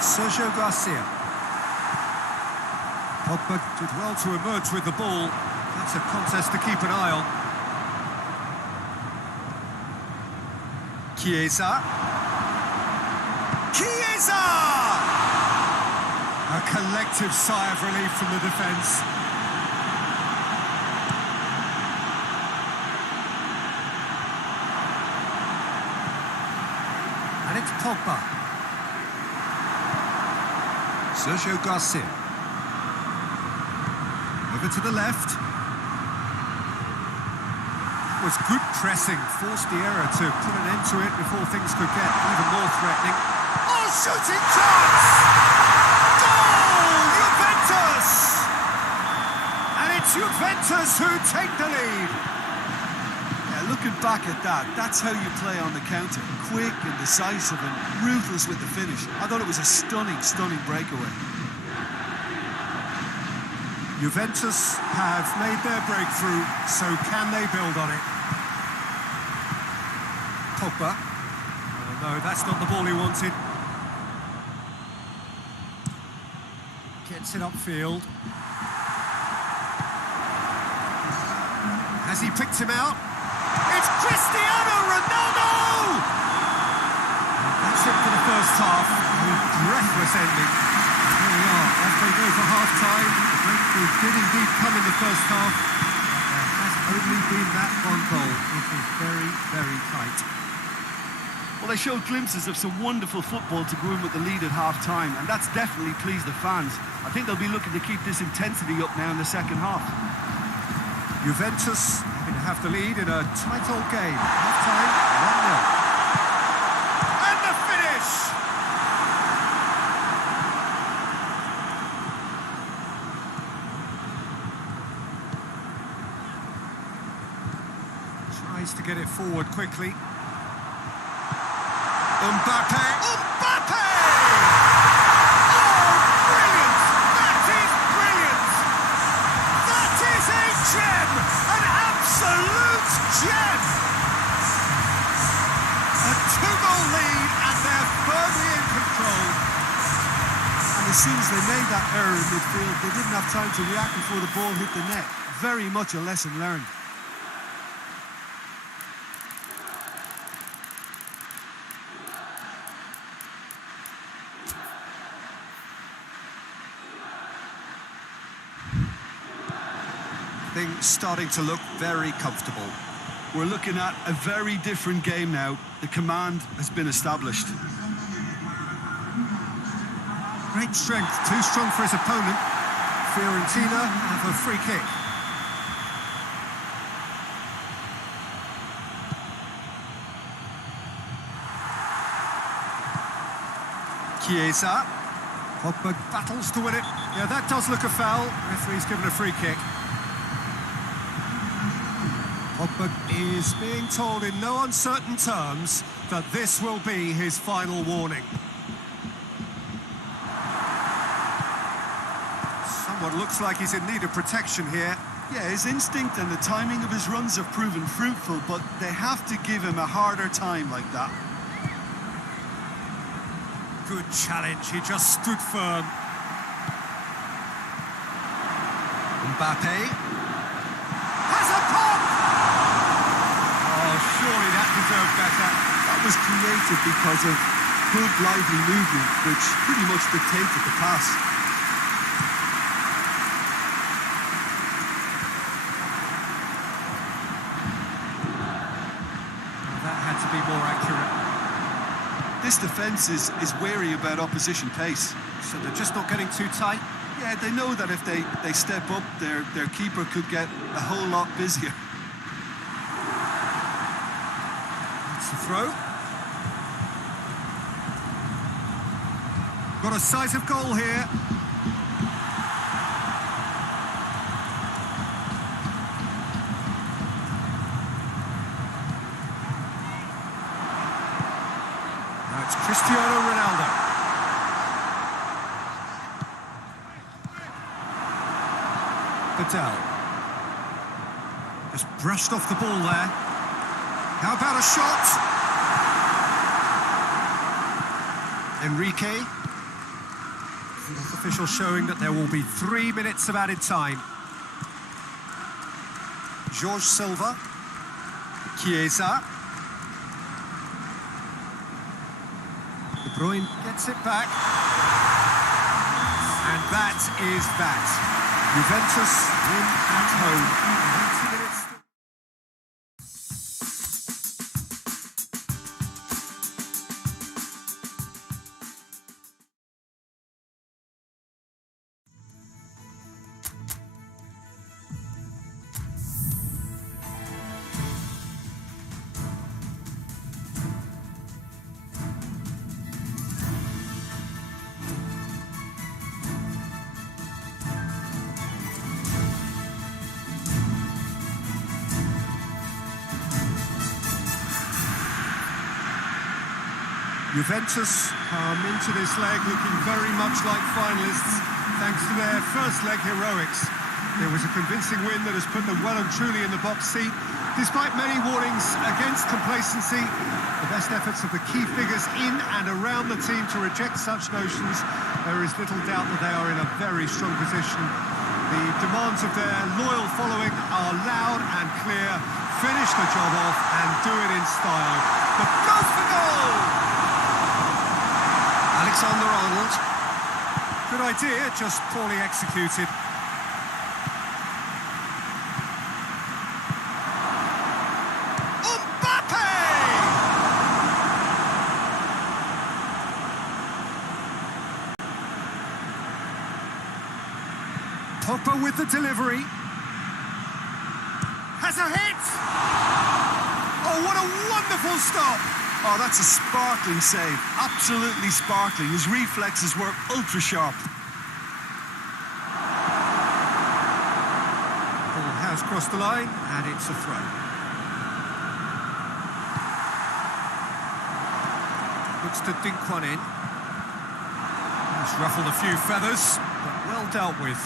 Sergio Garcia. Pogba did well to emerge with the ball. That's a contest to keep an eye on. Chiesa. Chiesa! A collective sigh of relief from the defence. And it's Pogba. Sergio Garcia. Over to the left. It was good pressing, forced the error to put an end to it before things could get even more threatening. Oh, shooting chance! Goal! Juventus! And it's Juventus who take the lead. Yeah, looking back at that, that's how you play on the counter. Quick and decisive and ruthless with the finish. I thought it was a stunning, stunning breakaway. Juventus have made their breakthrough, so can they build on it? Pogba. Oh no, that's not the ball he wanted. Gets it upfield. Has he picked him out? It's Cristiano Ronaldo! That's it for the first half. A breathless ending. Here we are, as they go for half-time. The breakthrough did indeed come in the first half, but there has only been that one goal. It is very, very tight. Well, they showed glimpses of some wonderful football to go in with the lead at half-time, and that's definitely pleased the fans. I think they'll be looking to keep this intensity up now in the second half. Juventus having to have the lead in a tight old game. Half-time, 1-0. And the finish! Needs to get it forward quickly. Mbappe! Mbappe! Oh, brilliant! That is brilliant! That is a gem! An absolute gem! A two-goal lead and they're firmly in control. And as soon as they made that error in midfield, they didn't have time to react before the ball hit the net. Very much a lesson learned. Things starting to look very comfortable. We're looking at a very different game now. The command has been established. Great strength, too strong for his opponent. Fiorentina have a free kick. Chiesa. Pogba battles to win it. Yeah, that does look a foul. Referee's given a free kick. Pogba is being told in no uncertain terms that this will be his final warning. Someone looks like he's in need of protection here. Yeah, his instinct and the timing of his runs have proven fruitful, but they have to give him a harder time like that. Good challenge, he just stood firm. Mbappe. Has a pop! Oh, surely that deserved better. That was created because of good, lively movement, which pretty much dictated the pass. That had to be more accurate. This defence is wary about opposition pace. So they're just not getting too tight. Yeah, they know that if they step up, their keeper could get a whole lot busier. It's a throw. Got a decisive goal here. Now it's Cristiano Ronaldo. Patel. Just brushed off the ball there. How about a shot? Enrique. Fourth official showing that there will be 3 minutes of added time. Jorge Silva. Chiesa. De Bruyne gets it back. And that is that. Juventus win at home. 90 minutes. Juventus come into this leg looking very much like finalists thanks to their first leg heroics. It was a convincing win that has put them well and truly in the box seat. Despite many warnings against complacency, the best efforts of the key figures in and around the team to reject such notions, there is little doubt that they are in a very strong position. The demands of their loyal following are loud and clear. Finish the job off and do it in style. But go for goal! Alexander-Arnold. Good idea, just poorly executed. Mbappe! Pogba with the delivery. Has a hit! Oh, what a wonderful stop! Oh, that's a sparkling save. Absolutely sparkling. His reflexes were ultra sharp. Ball has crossed the line, and it's a throw. Looks to dink one in. He's ruffled a few feathers, but well dealt with.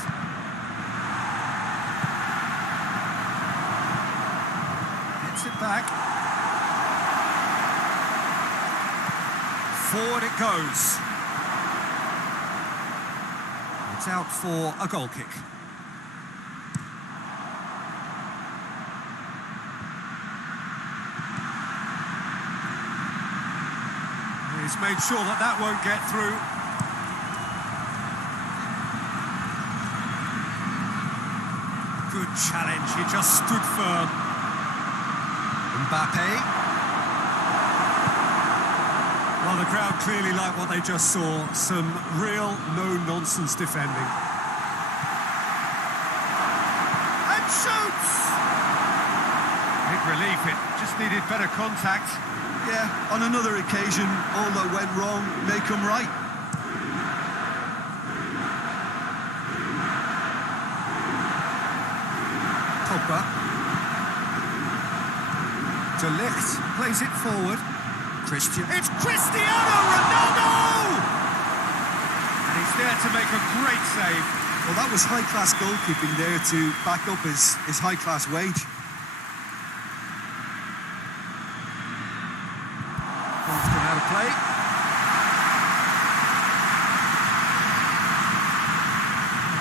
Gets it back. Forward it goes. It's out for a goal kick. He's made sure that that won't get through. Good challenge, he just stood firm. Mbappe. Well, the crowd clearly like what they just saw. Some real no-nonsense defending. And shoots! Big relief, it just needed better contact. Yeah, on another occasion, all that went wrong may come right. Pogba. De Ligt plays it forward. Christian. It's Cristiano Ronaldo! And he's there to make a great save. Well, that was high-class goalkeeping there to back up his high-class wage. Ball's gone out of play.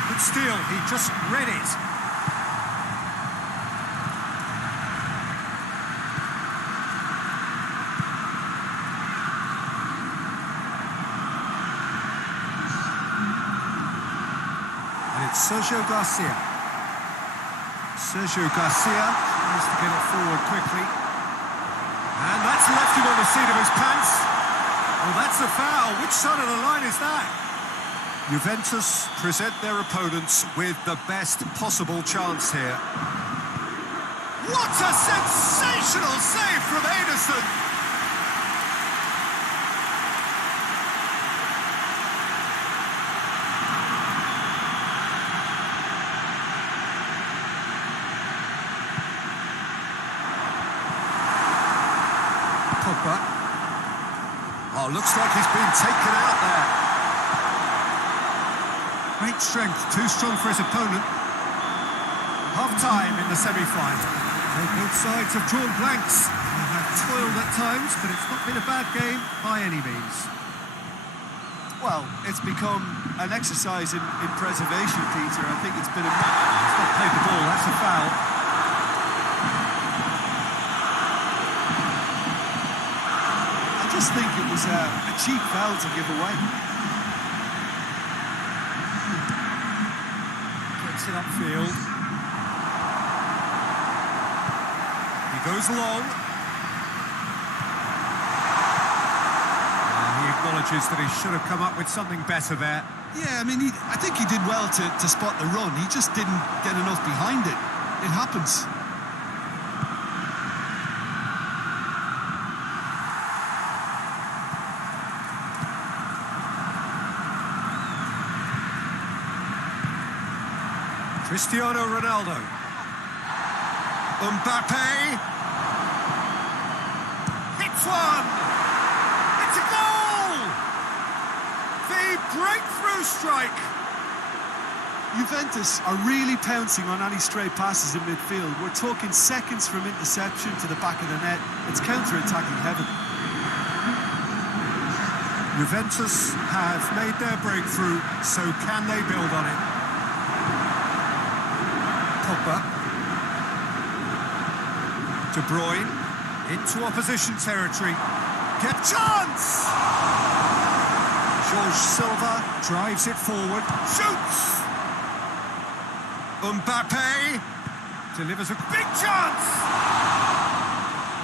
Good steal, he just read it. And it's Sergio Garcia. Sergio Garcia tries to get it forward quickly. And that's left him on the seat of his pants. Well, that's a foul. Which side of the line is that? Juventus present their opponents with the best possible chance here. What a sensational save from Ederson! Pogba. Oh, looks like he's been taken out there. Great strength, too strong for his opponent. Half-time in the semi-final. Both sides have drawn blanks. They have toiled at times, but it's not been a bad game by any means. Well, it's become an exercise in preservation, Peter. I think it's been a... He's not played the ball, that's a foul. I just think it was a cheap foul to give away. Gets it upfield. He goes long. He acknowledges that he should have come up with something better there. Yeah, I mean, I think he did well to spot the run. He just didn't get enough behind it. It happens. Cristiano Ronaldo. Mbappe. Hits one! It's a goal! The breakthrough strike! Juventus are really pouncing on any stray passes in midfield. We're talking seconds from interception to the back of the net. It's counter-attacking heaven. Juventus have made their breakthrough, so can they build on it? Pogba. De Bruyne into opposition territory. Get chance! Jorge Silva drives it forward. Shoots! Mbappe delivers a big chance!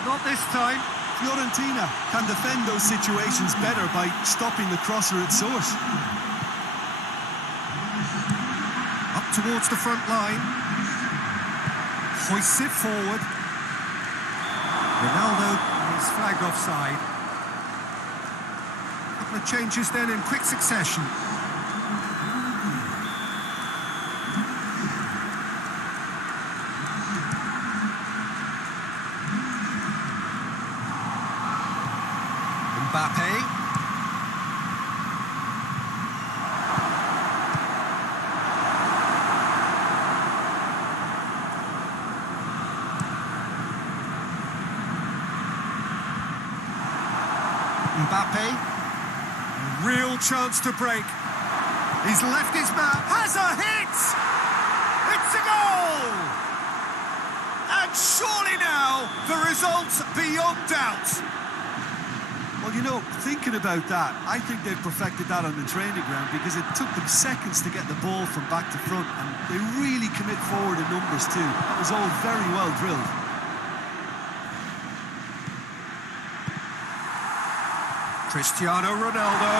Not this time. Fiorentina can defend those situations better by stopping the crosser at source. Up towards the front line. Hoists it forward. Ronaldo is flagged offside. A couple of changes then in quick succession. Mbappe. Mbappe. A real chance to break. He's left his man. Has a hit! It's a goal! And surely now, the result's beyond doubt. Well, you know, thinking about that, I think they've perfected that on the training ground because it took them seconds to get the ball from back to front, and they really commit forward in numbers too. That was all very well drilled. Cristiano Ronaldo.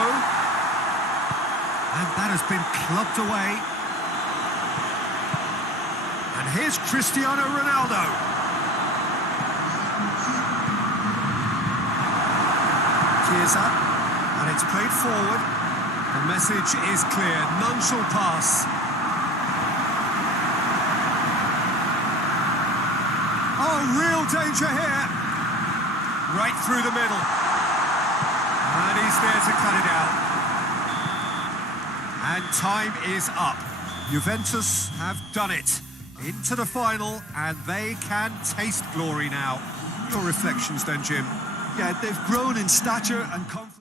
And that has been clubbed away. And here's Cristiano Ronaldo. Chiesa, and it's played forward. The message is clear, none shall pass. Oh, real danger here. Right through the middle. And he's there to cut it out. And time is up. Juventus have done it. Into the final, and they can taste glory now. Your reflections then, Jim? Yeah, they've grown in stature and confidence.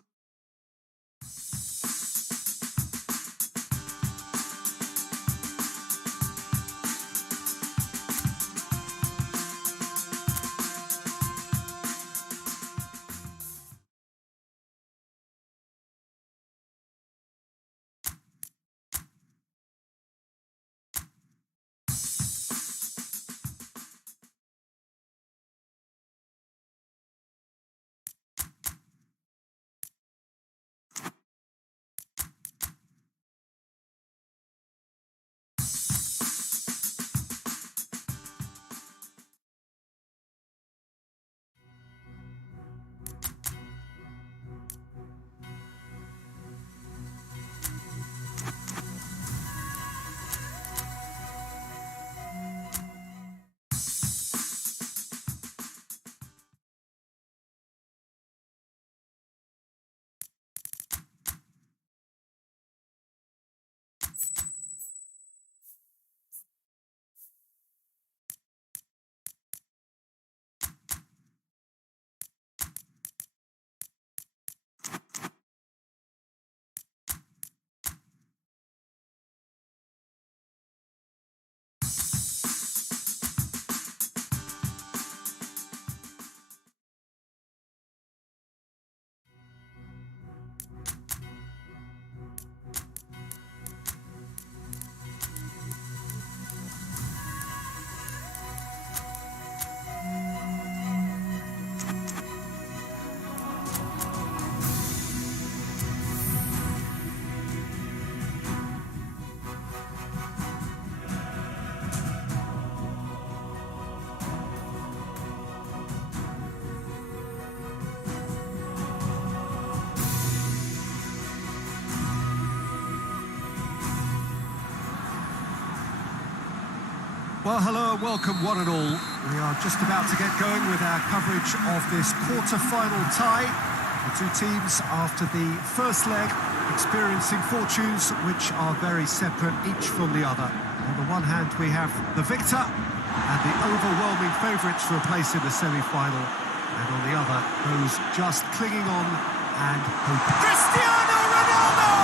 Well, hello and welcome one and all. We are just about to get going with our coverage of this quarter-final tie. The two teams, after the first leg, experiencing fortunes which are very separate, each from the other. On the one hand, we have the victor and the overwhelming favourites for a place in the semi-final. And on the other, those just clinging on and hoping. Cristiano Ronaldo!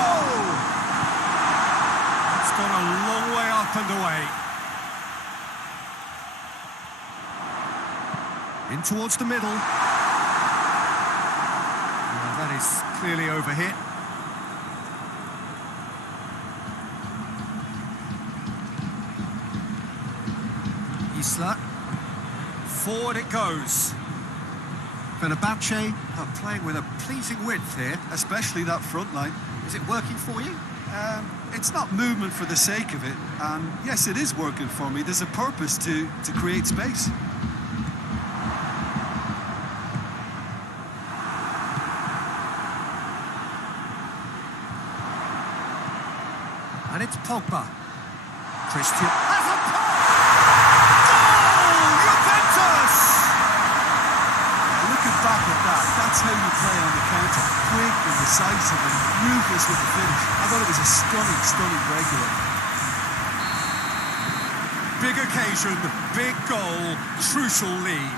It's gone a long way up and away. In towards the middle. Well, that is clearly overhit. Isla. Forward it goes. Fenerbahce are playing with a pleasing width here. Especially that front line. Is it working for you? It's not movement for the sake of it, and yes, it is working for me. There's a purpose to create space. And it's Pogba. Christian. Has a goal! Juventus! Looking back at that, that's how you play on the counter. Quick and decisive and ruthless with the finish. I thought it was a stunning breakaway. Big occasion, big goal, crucial lead.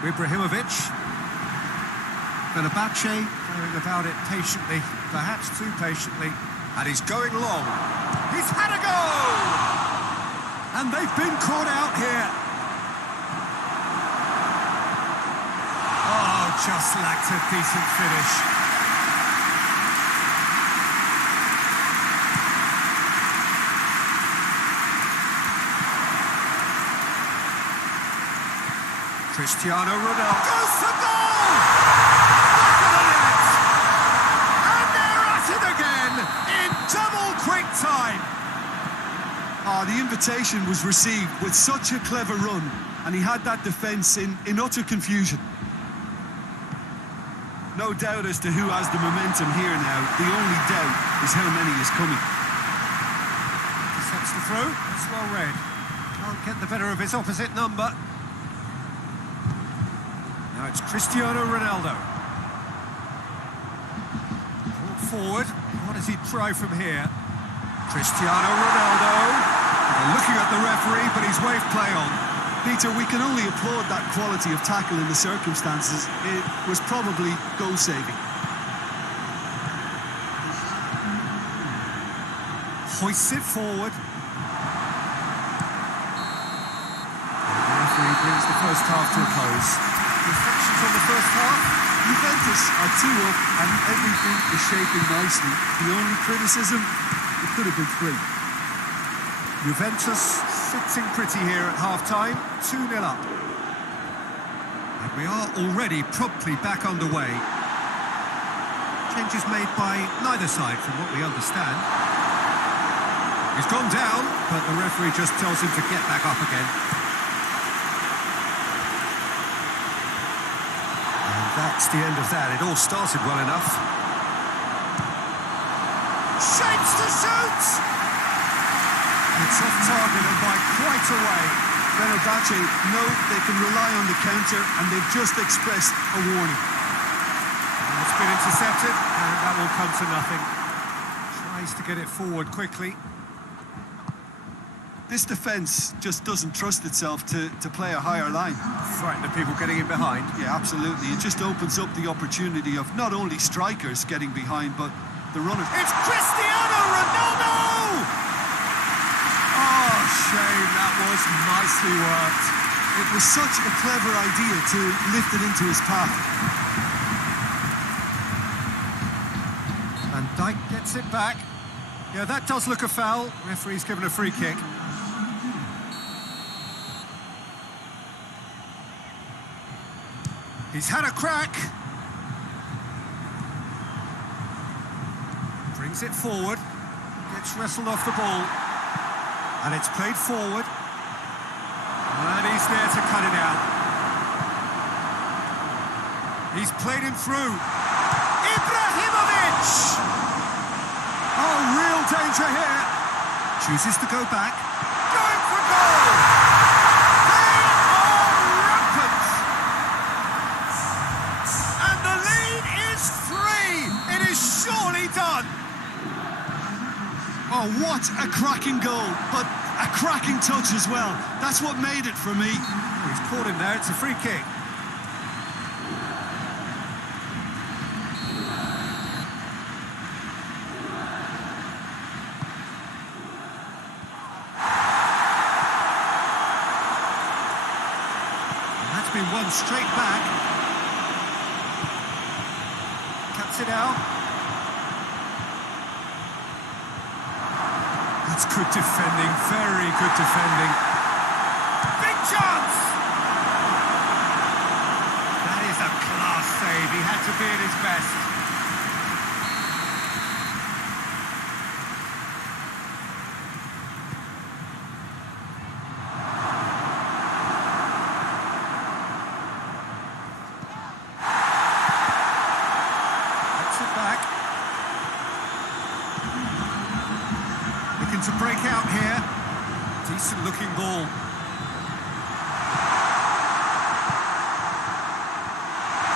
Ibrahimovic. Fenerbahce going about it patiently, perhaps too patiently. And he's going long. He's had a go! And they've been caught out here. Oh, just lacked a decent finish. Cristiano Ronaldo Goes for goal! Back of the net! And they're at it again in double quick time. The invitation was received with such a clever run, and he had that defence in utter confusion. No doubt as to who has the momentum here now. The only doubt is how many is coming. Sets the throw. That's well read. Can't get the better of his opposite number. Now it's Cristiano Ronaldo. Brought forward. What does he try from here? Cristiano Ronaldo. Looking at the referee, but he's waved play on. Peter, we can only applaud that quality of tackle in the circumstances. It was probably goal-saving. Hoists it forward. The referee brings the first half to a close. Reflections on the first half? Juventus are 2 up and everything is shaping nicely. The only criticism, it could have been 3. Juventus sitting pretty here at half-time, 2-0 up. And we are already promptly back underway. Changes made by neither side from what we understand. He's gone down, but the referee just tells him to get back up again. And that's the end of that. It all started well enough. Shapes to shoot! It's off target and by quite a way. Fenerbahce know they can rely on the counter and they've just expressed a warning. And it's been intercepted and that will come to nothing. Tries to get it forward quickly. This defence just doesn't trust itself to play a higher line. Frightened of people getting in behind. Yeah, absolutely. It just opens up the opportunity of not only strikers getting behind, but the runners. It's Cristiano Ronaldo! Oh, shame, that was nicely worked. It was such a clever idea to lift it into his path. Van Dijk gets it back. Yeah, that does look a foul. Referee's given a free kick. He's had a crack. Brings it forward. Gets wrestled off the ball. And it's played forward. And he's there to cut it out. He's played him through. Ibrahimovic! Oh, real danger here. Chooses to go back. Going for goal! They are rampant! And the lead is 3! It is surely done! Oh, what a cracking goal, but a cracking touch as well. That's what made it for me. He's caught him there, it's a free kick. And that's been won straight back. Cuts it out. That's good defending, very good defending. Big chance! That is a class save, he had to be at his best. Gets it back. Looking to break out here. Decent looking ball.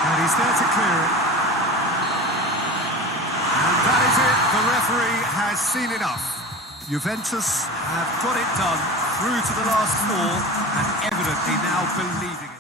And he's there to clear it. And that is it. The referee has seen enough. Juventus have got it done through to the last 4 and evidently now believing it.